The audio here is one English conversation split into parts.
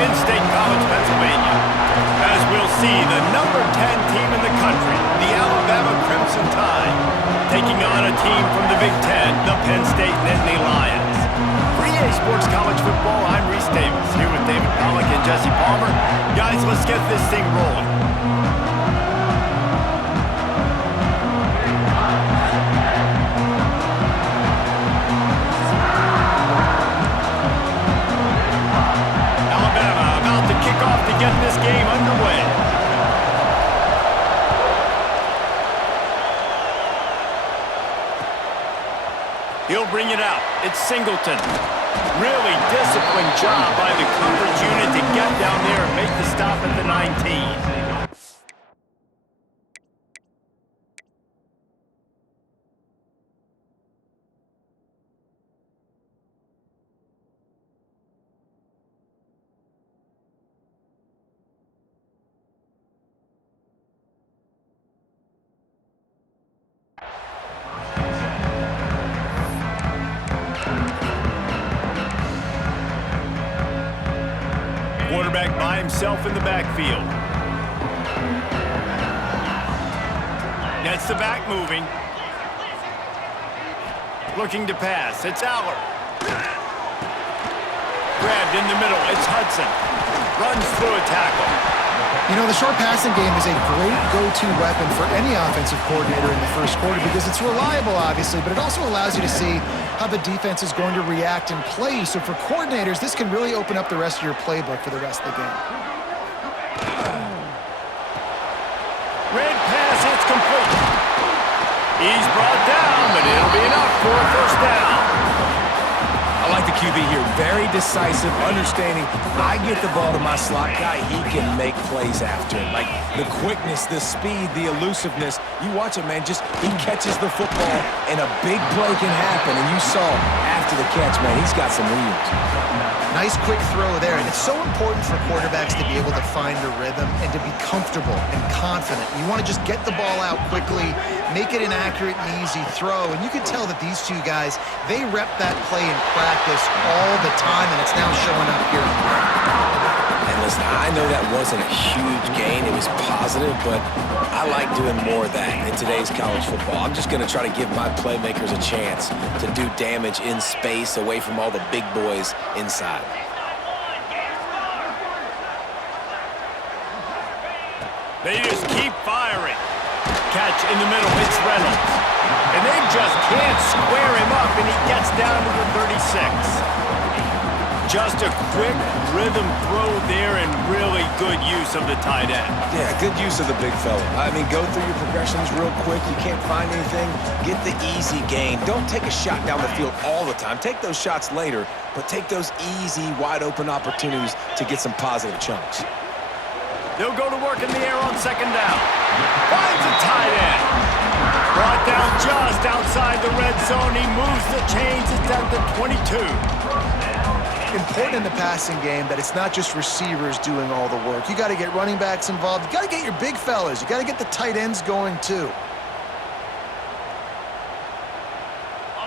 in-state college, Pennsylvania. As we'll see, the number 10 team in the country, the Alabama Crimson Tide, taking on a team from the Big Ten, the Penn State Nittany Lions. For EA Sports College Football, I'm Reese Davis, here with David Pollack and Jesse Palmer. Guys, let's get this thing rolling. Alabama about to kick off to get this game underway. He'll bring it out. It's Singleton. Really disciplined job by the coverage unit to get down there and make the stop at the 19. Quarterback by himself in the backfield. Gets the back moving. Looking to pass. It's Aller. Grabbed in the middle. It's Hudson. Runs through a tackle. You know, the short passing game is a great go-to weapon for any offensive coordinator in the first quarter because it's reliable, obviously, but it also allows you to see how the defense is going to react and play. So for coordinators, this can really open up the rest of your playbook for the rest of the game. Red pass, it's complete. He's brought down, but it'll be enough for a first down. I like the QB here. Very decisive, understanding. I get the ball to my slot guy, he can make plays after it. Like the quickness, the speed, the elusiveness. You watch it, man. Just he catches the football, and a big play can happen. And you saw after the catch, man, he's got some wheels. Nice quick throw there, and it's so important for quarterbacks to be able to find a rhythm and to be comfortable and confident. You want to just get the ball out quickly, make it an accurate and easy throw, and you can tell that these two guys, they rep that play in practice all the time, and it's now showing up here in the game. And listen, I know that wasn't a huge gain. It was positive, but I like doing more of that in today's college football. I'm just going to try to give my playmakers a chance to do damage in space away from all the big boys inside. They just keep firing. Catch in the middle, it's Reynolds. And they just can't square him up, and he gets down to the 36. Just a quick rhythm throw there and really good use of the tight end. Yeah, good use of the big fella. I mean, go through your progressions real quick. You can't find anything. Get the easy gain. Don't take a shot down the field all the time. Take those shots later, but take those easy, wide-open opportunities to get some positive chunks. They'll go to work in the air on second down. Finds a tight end. Brought down just outside the red zone. He moves the chains. It's down to 22. Important in the passing game that it's not just receivers doing all the work. You got to get running backs involved. You got to get your big fellas. You got to get the tight ends going too.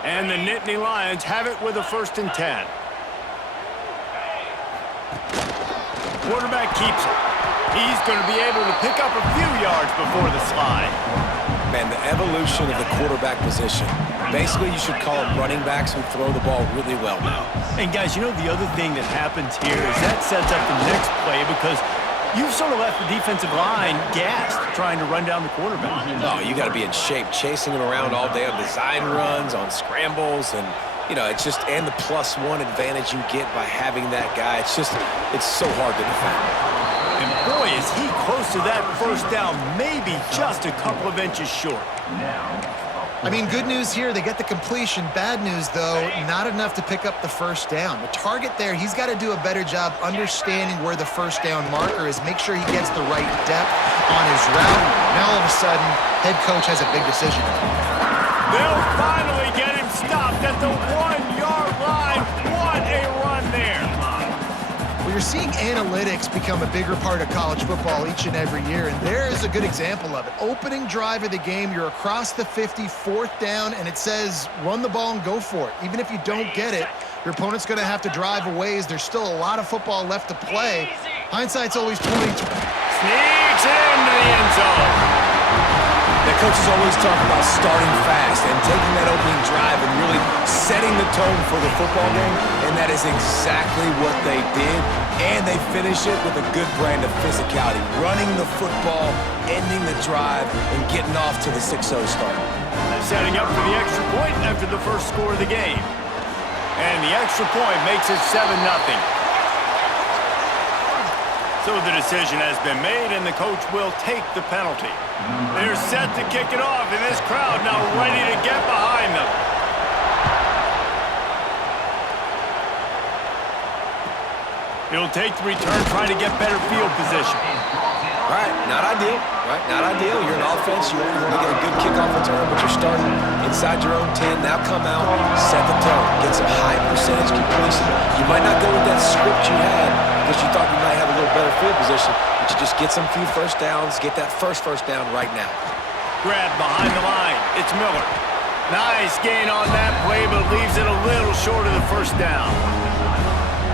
And the Nittany Lions have it with a 1st and 10. Quarterback keeps it. He's going to be able to pick up a few yards before the slide. Man, the evolution of the quarterback position. Basically, you should call them running backs who throw the ball really well now. And guys, you know the other thing that happens here is that sets up the next play because you've sort of left the defensive line gassed trying to run down the quarterback. No, you got to be in shape, chasing him around all day on design runs, on scrambles, and you know, it's just, and the +1 advantage you get by having that guy. It's just, it's so hard to defend. And boy, is he close to that first down, maybe just a couple of inches short. I mean, good news here, they get the completion. Bad news, though, not enough to pick up the first down. The target there, he's got to do a better job understanding where the first down marker is, make sure he gets the right depth on his route. Now, all of a sudden, head coach has a big decision. They'll finally get him stopped at the 1-yard line. What a run there. Well, you're seeing analytics become a bigger part of college football each and every year, and there is a good example of it. Opening drive of the game, you're across the 50, 4th down, and it says run the ball and go for it. Even if you don't get it, Your opponent's going to have to drive a ways. There's still a lot of football left to play. Hindsight's always 20. Sneaks into the end zone. The coaches always talk about starting fast and taking that opening drive and really setting the tone for the football game, and that is exactly what they did, and they finish it with a good brand of physicality, running the football, ending the drive, and getting off to the 6-0 start. Setting up for the extra point after the first score of the game. And the extra point makes it 7-0. So the decision has been made, and the coach will take the penalty. They're set to kick it off, and this crowd now ready to get behind them. It'll take the return, trying to get better field position. Right, not ideal, right? Not ideal. You're an offense, you want to get a good kickoff return, but you're starting inside your own 10. Now come out, set the tone, get some high percentage completion. You might not go with that script you had because you thought you might have a little better field position, but you just get some few first downs, get that first down right now. Grab behind the line. It's Miller. Nice gain on that play, but leaves it a little short of the first down.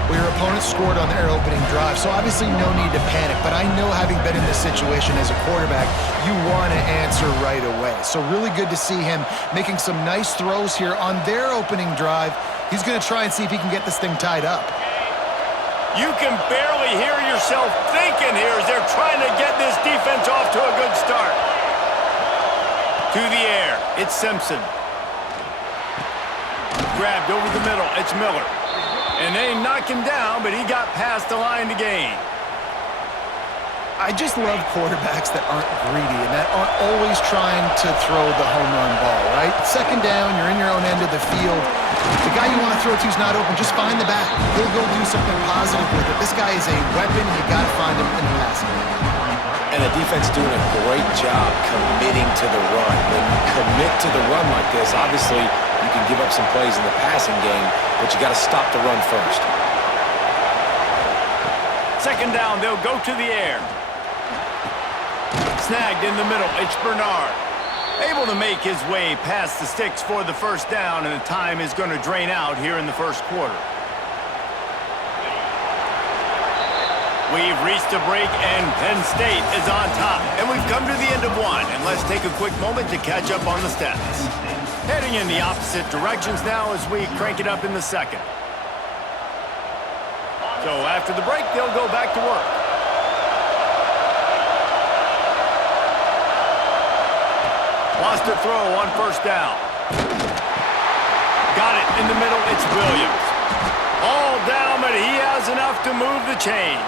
Well, your opponent scored on their opening drive, so obviously no need to panic. But I know, having been in this situation as a quarterback, you want to answer right away. So really good to see him making some nice throws here on their opening drive. He's going to try and see if he can get this thing tied up. You can barely hear yourself thinking here as they're trying to get this defense off to a good start. To the air, it's Simpson. Grabbed over the middle, it's Miller. And they knock him down, but he got past the line to gain. I just love quarterbacks that aren't greedy and that aren't always trying to throw the home run ball, right? Second down, you're in your own end of the field. The guy you want to throw to is not open. Just find the back. He'll go do something positive with it. This guy is a weapon. You got to find him in the passing game. And the defense doing a great job committing to the run. When you commit to the run like this, obviously you can give up some plays in the passing game, but you got to stop the run first. Second down, they'll go to the air. Snagged in the middle, it's Bernard. Able to make his way past the sticks for the first down, and the time is going to drain out here in the first quarter. We've reached a break, and Penn State is on top. And we've come to the end of one, and let's take a quick moment to catch up on the stats. Heading in the opposite directions now as we crank it up in the second. So after the break, they'll go back to work. Lost a throw on first down. Got it in the middle, it's Williams. All down, but he has enough to move the chains.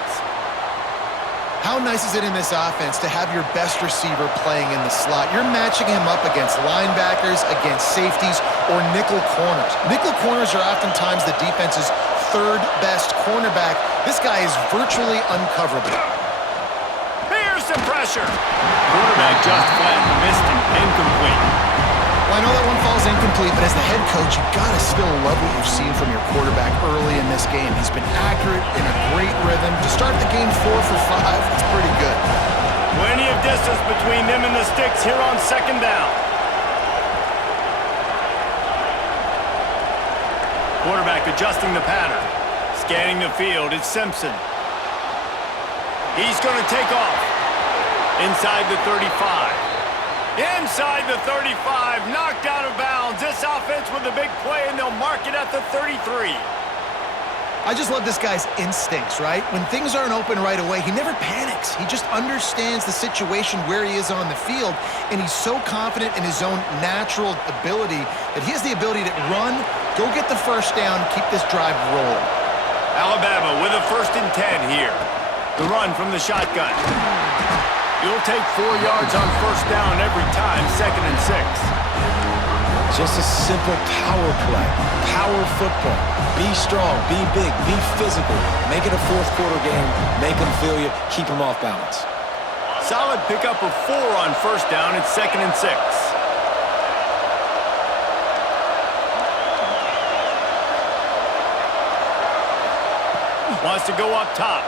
How nice is it in this offense to have your best receiver playing in the slot? You're matching him up against linebackers, against safeties, or nickel corners. Nickel corners are oftentimes the defense's third best cornerback. This guy is virtually uncoverable. Here's some pressure. Quarterback just flat, missed it, incomplete. Well, I know that one falls incomplete, but as the head coach, you gotta still love what you've seen from your quarterback early in this game. He's been accurate, in a great rhythm. To start the game 4 for 5, that's pretty good. Plenty of distance between them and the sticks here on second down. Quarterback adjusting the pattern. Scanning the field, it's Simpson. He's going to take off. Inside the 35. Inside the 35, knocked out of bounds. This offense with a big play, and they'll mark it at the 33. I just love this guy's instincts, right? When things aren't open right away, he never panics. He just understands the situation where he is on the field, and he's so confident in his own natural ability that he has the ability to run, go get the first down, keep this drive rolling. Alabama with a 1st and 10 here. The run from the shotgun. You'll take 4 yards on first down every time, 2nd and 6. Just a simple power play, power football. Be strong, be big, be physical. Make it a fourth quarter game. Make them feel you, keep them off balance. Solid pickup of 4 on first down. It's 2nd and 6. Wants to go up top.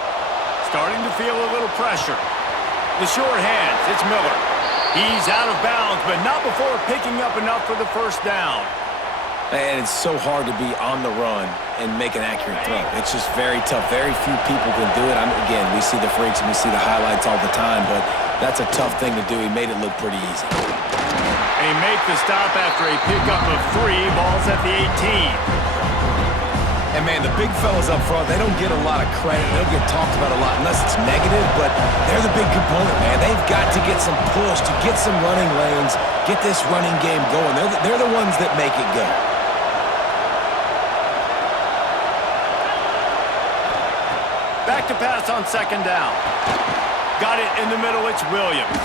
Starting to feel a little pressure. The short hands, it's Miller. He's out of bounds, but not before picking up enough for the first down. And it's so hard to be on the run and make an accurate throw. It's just very tough. Very few people can do it. Again, we see the freaks and we see the highlights all the time, but that's a tough thing to do. He made it look pretty easy. They make the stop after a pickup of 3, balls at the 18. And, man, the big fellas up front, they don't get a lot of credit. They don't get talked about a lot unless it's negative, but they're the big component, man. They've got to get some push, to get some running lanes, get this running game going. They're the ones that make it go. Back to pass on 2nd down. Got it in the middle, it's Williams.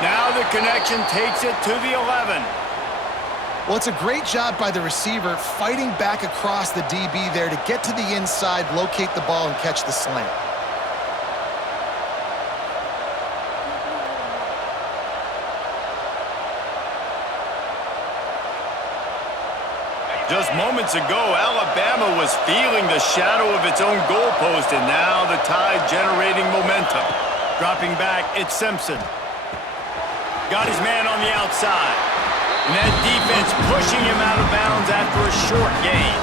Now the connection takes it to the 11. Well, it's a great job by the receiver fighting back across the DB there to get to the inside, locate the ball, and catch the slant. Just moments ago, Alabama was feeling the shadow of its own goalpost, and now the Tide generating momentum. Dropping back, it's Simpson. Got his man on the outside. And that defense pushing him out of bounds after a short gain.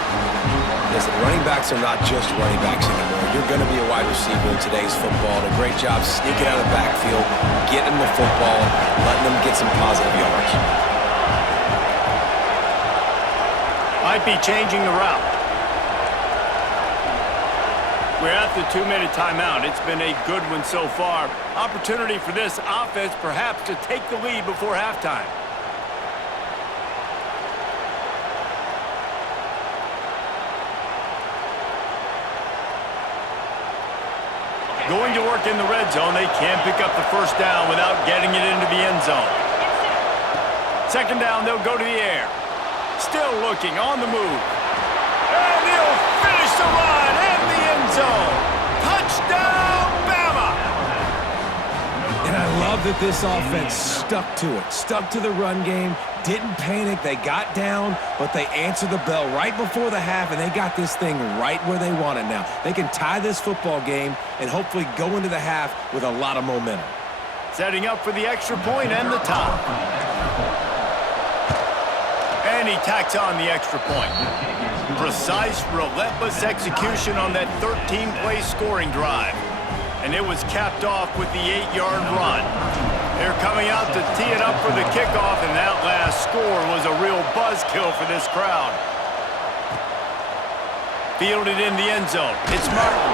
Listen, running backs are not just running backs anymore. You're going to be a wide receiver in today's football. And a great job sneaking out of the backfield, getting them the football, letting them get some positive yards. Might be changing the route. We're at the 2-minute timeout. It's been a good one so far. Opportunity for this offense perhaps to take the lead before halftime. Going to work in the red zone. They can't pick up the 1st down without getting it into the end zone. 2nd down, they'll go to the air. Still looking, on the move. And he'll finish the run in the end zone. Touchdown, Bama! And I love that this offense stuck to it, stuck to the run game, didn't panic. They got down, but they answered the bell right before the half, and they got this thing right where they want it now. They can tie this football game and hopefully go into the half with a lot of momentum. Setting up for the extra point and the tie. And he tacks on the extra point. Precise, relentless execution on that 13-play scoring drive. And it was capped off with the 8-yard run. They're coming out to tee it up for the kickoff, and that last score was a real buzzkill for this crowd. Fielded in the end zone. It's Martin.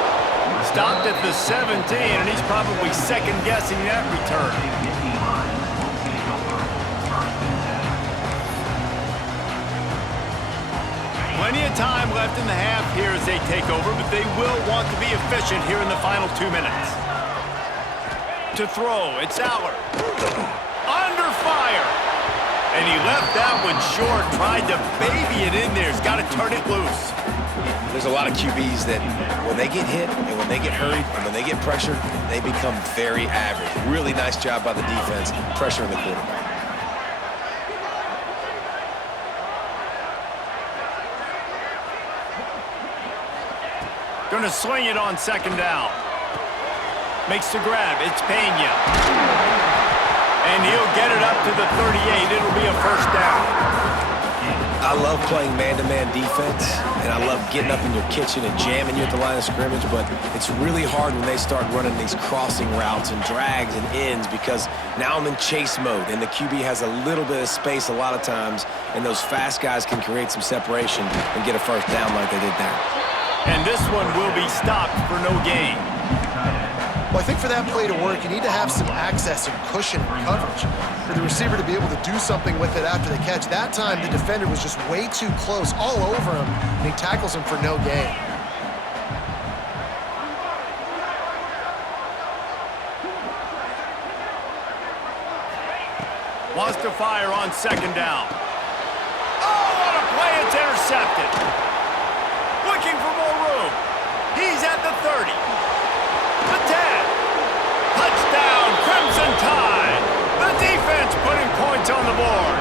Stopped at the 17, and he's probably second-guessing that return. Plenty of time left in the half here as they take over, but they will want to be efficient here in the final 2 minutes. To throw, it's Allard. Under fire. And he left that one short, tried to baby it in there. He's got to turn it loose. There's a lot of QBs that when they get hit and when they get hurried and when they get pressured, they become very average. Really nice job by the defense, pressuring the quarterback. Going to swing it on 2nd down. Makes the grab. It's Pena. And he'll get it up to the 38. It'll be a 1st down. I love playing man-to-man defense, and I love getting up in your kitchen and jamming you at the line of scrimmage, but it's really hard when they start running these crossing routes and drags and ends because now I'm in chase mode, and the QB has a little bit of space a lot of times, and those fast guys can create some separation and get a 1st down like they did there. And this one will be stopped for no gain. Well, I think for that play to work, you need to have some access and cushion and coverage. For the receiver to be able to do something with it after the catch. That time, the defender was just way too close, all over him, and he tackles him for no gain. Wants to fire on 2nd down. Oh, what a play! It's intercepted. Looking for more room. He's at the 30. The 10. Touchdown, Crimson Tide. The defense putting points on the board.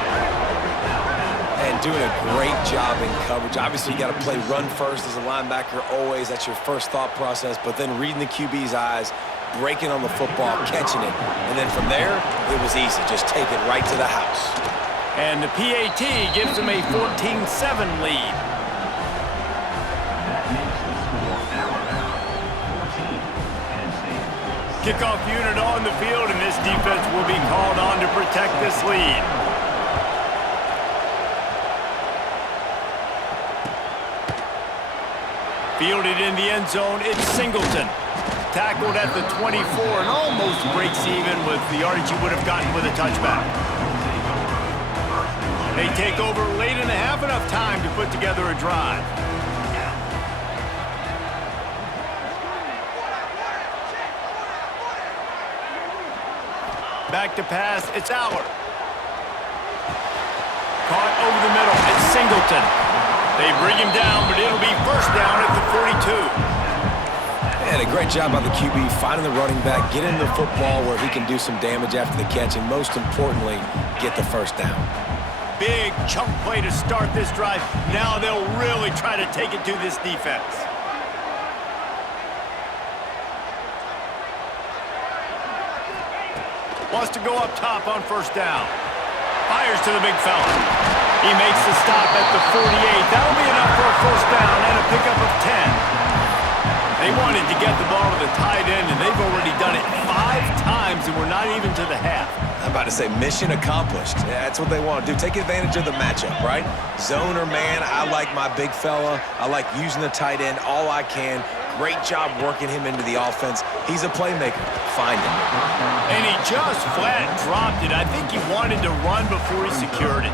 And doing a great job in coverage. Obviously, you got to play run first as a linebacker always. That's your first thought process. But then reading the QB's eyes, breaking on the football, catching it. And then from there, it was easy. Just take it right to the house. And the PAT gives them a 14-7 lead. Kickoff unit on the field, and this defense will be called on to protect this lead. Fielded in the end zone, it's Singleton. Tackled at the 24 and almost breaks even with the yardage he would have gotten with a touchback. They take over late in the half, enough time to put together a drive. Back to pass, it's Aller. Caught over the middle, it's Singleton. They bring him down, but it'll be first down at the 42. And a great job by the QB finding the running back, getting the football where he can do some damage after the catch, and most importantly, get the first down. Big chunk play to start this drive. Now they'll really try to take it to this defense. Wants to go up top on first down. Fires to the big fella. He makes the stop at the 48. That'll be enough for a first down and a pickup of 10. They wanted to get the ball to the tight end, and they've already done it 5 times, and we're not even to the half. I'm about to say mission accomplished. Yeah, that's what they want to do. Take advantage of the matchup, right? Zone or man, I like my big fella. I like using the tight end all I can. Great job working him into the offense. He's a playmaker. Find him. And he just flat dropped it. I think he wanted to run before he secured it.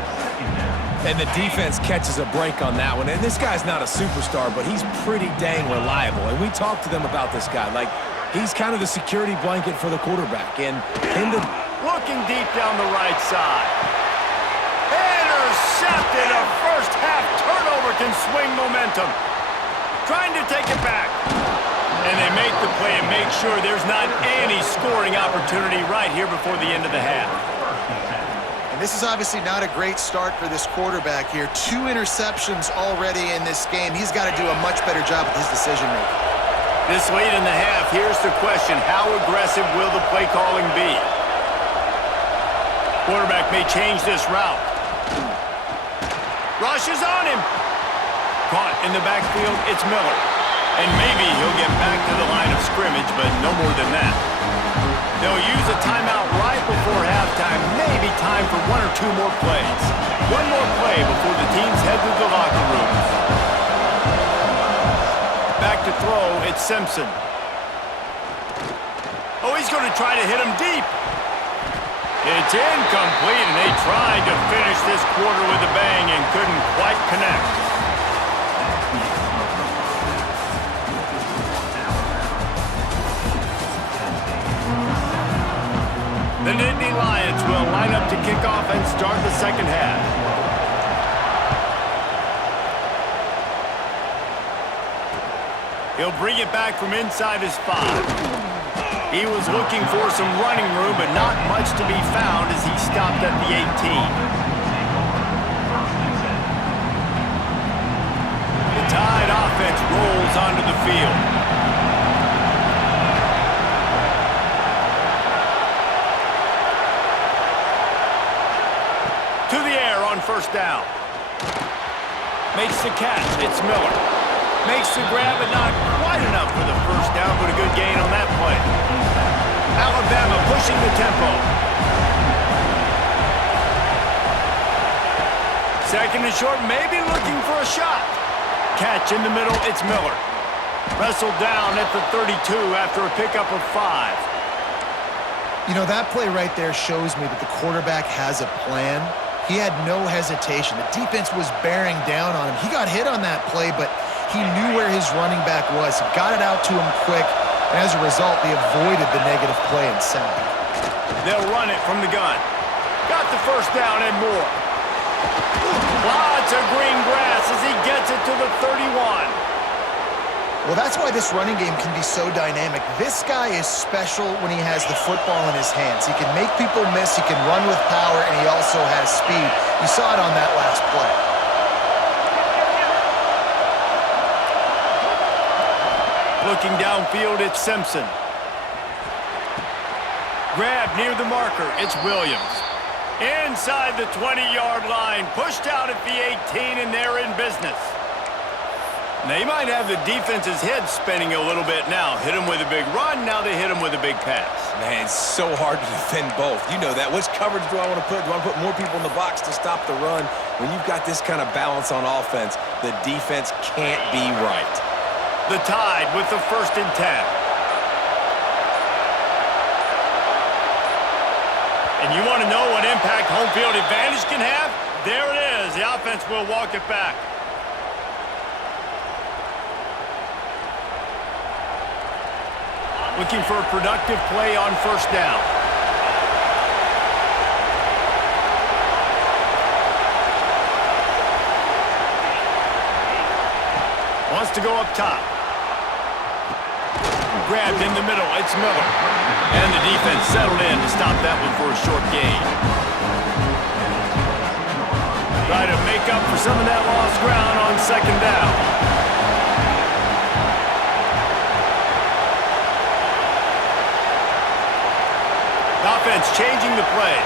And the defense catches a break on that one. And this guy's not a superstar, but he's pretty dang reliable. And we talked to them about this guy. Like, he's kind of the security blanket for the quarterback. And him to... Looking deep down the right side. Intercepted. A first half turnover can swing momentum. Trying to take it back. And they make the play and make sure there's not any scoring opportunity right here before the end of the half. And this is obviously not a great start for this quarterback here. 2 interceptions already in this game. He's got to do a much better job with his decision-making. This late in the half, here's the question. How aggressive will the play calling be? Quarterback may change this route. Rush is on him. Caught in the backfield, it's Miller. And maybe he'll get back to the line of scrimmage, but no more than that. They'll use a timeout right before halftime. Maybe time for 1 or 2 more plays. 1 more play before the teams head to the locker rooms. Back to throw, it's Simpson. Oh, he's going to try to hit him deep. It's incomplete, and they tried to finish this quarter with a bang and couldn't quite connect. The Nittany Lions will line up to kick off and start the second half. He'll bring it back from inside his 5. He was looking for some running room, but not much to be found as he stopped at the 18. The Tide offense rolls onto the field. To the air on first down. Makes the catch, it's Miller. Makes the grab, but not quite enough for the first down, but a good gain on that play. Alabama pushing the tempo. Second and short, maybe looking for a shot. Catch in the middle, it's Miller. Wrestled down at the 32 after a pickup of 5. You know, that play right there shows me that the quarterback has a plan. He had no hesitation. The defense was bearing down on him. He got hit on that play, but he knew where his running back was. He got it out to him quick, and as a result, they avoided the negative play and sack. They'll run it from the gun. Got the first down and more. Lots of green grass as he gets it to the 31. Well, that's why this running game can be so dynamic. This guy is special when he has the football in his hands. He can make people miss, he can run with power, and he also has speed. You saw it on that last play. Looking downfield, it's Simpson. Grab near the marker, it's Williams. Inside the 20-yard line, pushed out at the 18, and they're in business. They might have the defense's head spinning a little bit now. Hit them with a big run, now they hit them with a big pass. Man, it's so hard to defend both. You know that. Which coverage do I want to put? Do I want to put more people in the box to stop the run? When you've got this kind of balance on offense, the defense can't be right. The Tide with the 1st and 10. And you want to know what impact home field advantage can have? There it is. The offense will walk it back. Looking for a productive play on 1st down. Wants to go up top. Grabbed in the middle. It's Miller. And the defense settled in to stop that one for a short gain. Try to make up for some of that lost ground on 2nd down. Offense changing the play.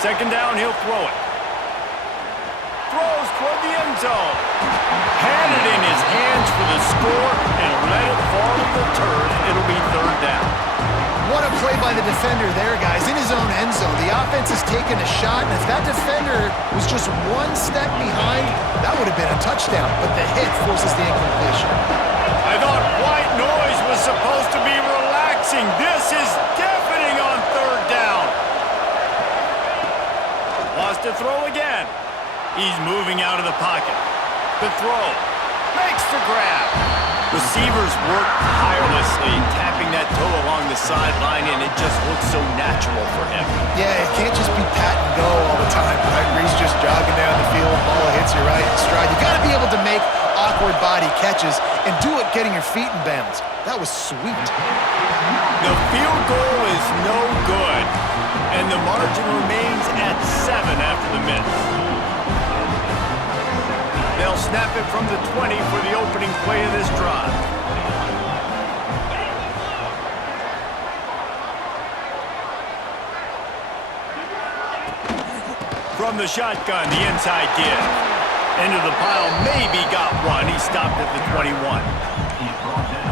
2nd down, he'll throw it. Throws toward the end zone. Had it in his hands for the score and let it fall to the turf. It'll be 3rd down. What a play by the defender there, guys. In his own end zone, the offense has taken a shot, and if that defender was just one step behind, that would have been a touchdown, but the hit forces the incompletion. I thought white noise was supposed to be relaxing. This is deafening on 3rd down. Wants to throw again. He's moving out of the pocket. The throw. Makes the grab. Receivers work tirelessly, tapping that toe along the sideline, and it just looks so natural for him. Yeah, it can't just be pat and go all the time, right? Where he's just jogging down the field, ball hits you right in stride. You got to be able to make awkward body catches and do it getting your feet in bounds. That was sweet. The field goal is no good, and the margin remains at 7 after the miss. They'll snap it from the 20 for the opening play of this drive. From the shotgun, the inside give. Into the pile, maybe got one. He stopped at the 21.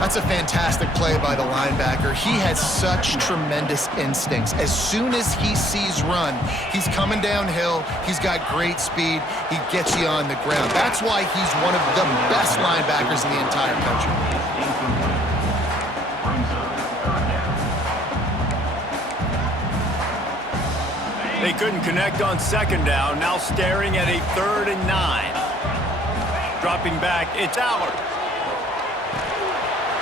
That's a fantastic play by the linebacker. He has such tremendous instincts. As soon as he sees run, he's coming downhill. He's got great speed. He gets you on the ground. That's why he's one of the best linebackers in the entire country. They couldn't connect on 2nd down. Now staring at a 3rd and 9. Dropping back, it's Allard.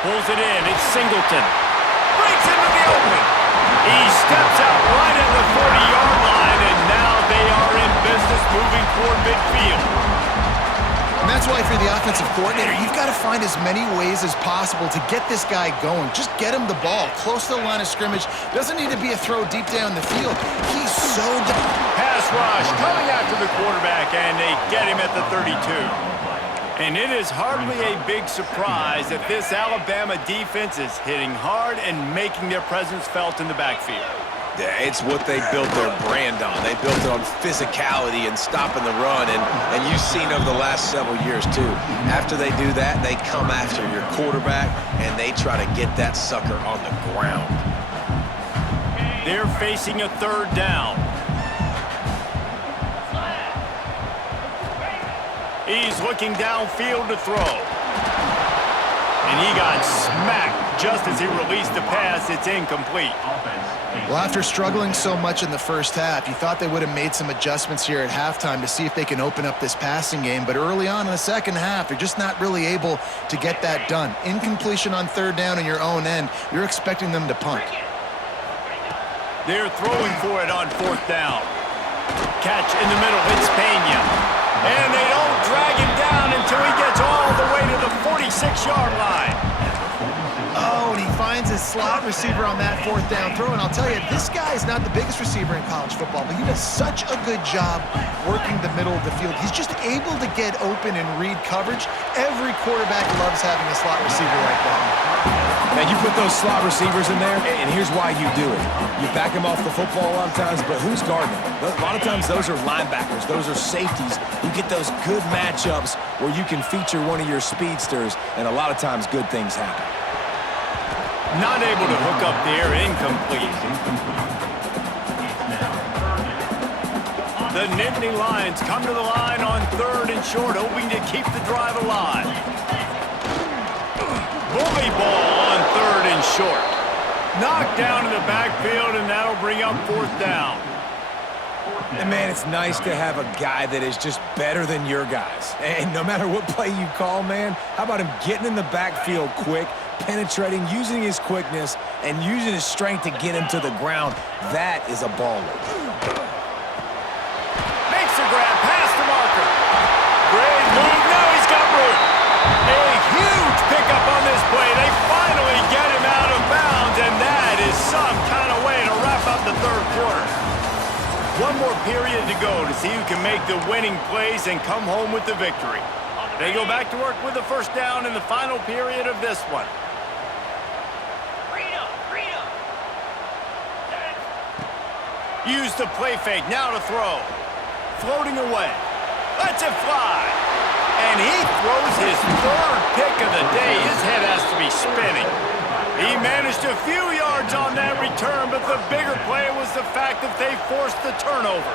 Pulls it in, it's Singleton. Breaks into the open. He steps out right at the 40-yard line, and now they are in business moving toward midfield. And that's why for the offensive coordinator, you've got to find as many ways as possible to get this guy going. Just get him the ball close to the line of scrimmage. Doesn't need to be a throw deep down the field. He's so... Pass rush coming after the quarterback, and they get him at the 32. And it is hardly a big surprise that this Alabama defense is hitting hard and making their presence felt in the backfield. Yeah, it's what they built their brand on. They built it on physicality and stopping the run, and you've seen over the last several years, too. After they do that, they come after your quarterback, and they try to get that sucker on the ground. They're facing a 3rd down. He's looking downfield to throw. And he got smacked just as he released the pass. It's incomplete. Well, after struggling so much in the first half, you thought they would have made some adjustments here at halftime to see if they can open up this passing game. But early on in the second half, they're just not really able to get that done. Incompletion on 3rd down in your own end, you're expecting them to punt. They're throwing for it on 4th down. Catch in the middle, it's Pena. And they don't drag him down until he gets all the way to the 46-yard line. Oh, and he finds his slot receiver on that fourth down throw, and I'll tell you, this guy is not the biggest receiver in college football, but he does such a good job working the middle of the field. He's just able to get open and read coverage. Every quarterback loves having a slot receiver like that. Now, you put those slot receivers in there, and here's why you do it. You back them off the football a lot of times, but who's guarding them? A lot of times, those are linebackers. Those are safeties. You get those good matchups where you can feature one of your speedsters, and a lot of times, good things happen. Not able to hook up there, incomplete. The Nittany Lions come to the line on 3rd and short, hoping to keep the drive alive. Bully ball on 3rd and short. Knocked down in the backfield, and that'll bring up 4th down. And, man, it's nice to have a guy that is just better than your guys. And no matter what play you call, man, how about him getting in the backfield quick, penetrating, using his quickness, and using his strength to get him to the ground? That is a baller. Makes a grab past the marker. Great move. Now he's got room. A huge pickup on this play. They finally get him out of bounds, and that is some kind of way to wrap up the 3rd quarter. One more period to go to see who can make the winning plays and come home with the victory. They go back to work with the 1st down in the final period of this one. Use the play fake, now to throw. Floating away. Lets it fly. And he throws his 3rd pick of the day. His head has to be spinning. He managed a few yards on that return, but the bigger play was the fact that they forced the turnover.